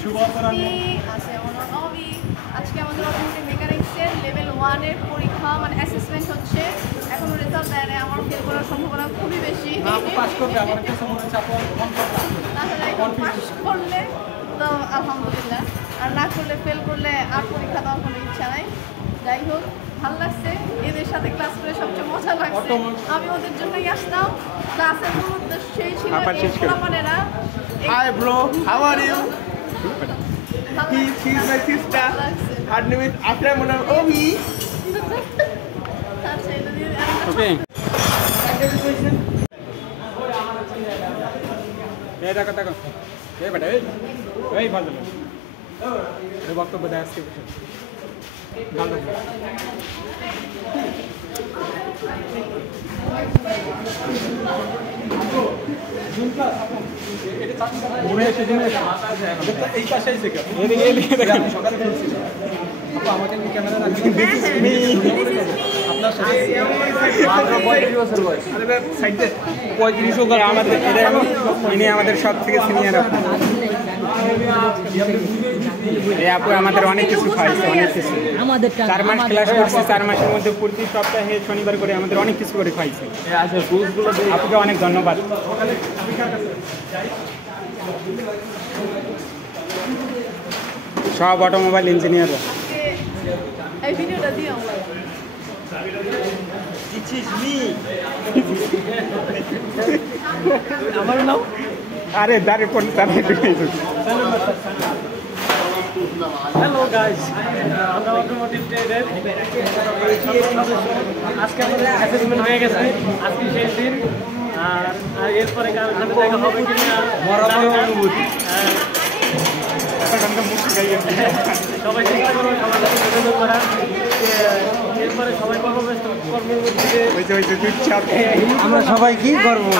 আছে আমার নবী। আজকে আমাদের অটোমেটিক মেকানিক্সের লেভেল 1 এর পরীক্ষা মানে অ্যাসেসমেন্ট হচ্ছে। এখনো রেজাল্ট দেয় না, আমার ফেল করার সম্ভাবনা খুবই বেশি। পাস করবে আমার কাছে মনে হচ্ছে আপু তাহলে পাস করলে তো আলহামদুলিল্লাহ, আর না করলে ফেল করলে আর পরীক্ষা দেওয়ার কোনো ইচ্ছা নাই। যাই হোক, ভালো লাগছে, এদের সাথে ক্লাস করে সবচেয়ে মজা লাগছে। আমি ওদের জন্যই আসতাম। ক্লাসের মূল উদ্দেশ্যই ছিল পোলাপানেরা। Hi bro, how are you? She's my sister. Her name is Afra Mona Obi. Okay. এই দেখো দেখো, এই বেটা এই ভালো এই বক্তব্য দেয় আজকে ভালো এই পাশে সকালে আমাকে ক্যামেরা আপনার সাথে 35 আমাদের সব থেকে সিনিয়র আপু আমাদের অনেক কিছু খাইছে, অনেক কিছু 4 মাস ক্লাস করছি, 4 মাসের মধ্যে প্রতি সপ্তাহে শনিবার করে আমাদের অনেক কিছু করে খাইছে। আপুকে অনেক ধন্যবাদ। সব অটোমোবাইল ইঞ্জিনিয়ার। এই ভিডিওটা দিও আমার নাম আরে দাঁড়ে কোন হ্যালো গাইস, আমরা অটোমোটিভ ট্রেডের আজকে আমাদের অ্যাসেসমেন্ট হয়ে গেছে। আজকে শেষ দিন, আর এরপরে কারখানা দেখা হবে কিনা অনুভূতি। সবাই চেষ্টা করবো সমাজকে যোগাযোগ করার। এরপরে সবাই কর্মব্যস্ত কর্মমধ্যে আমরা সবাই কি করবো।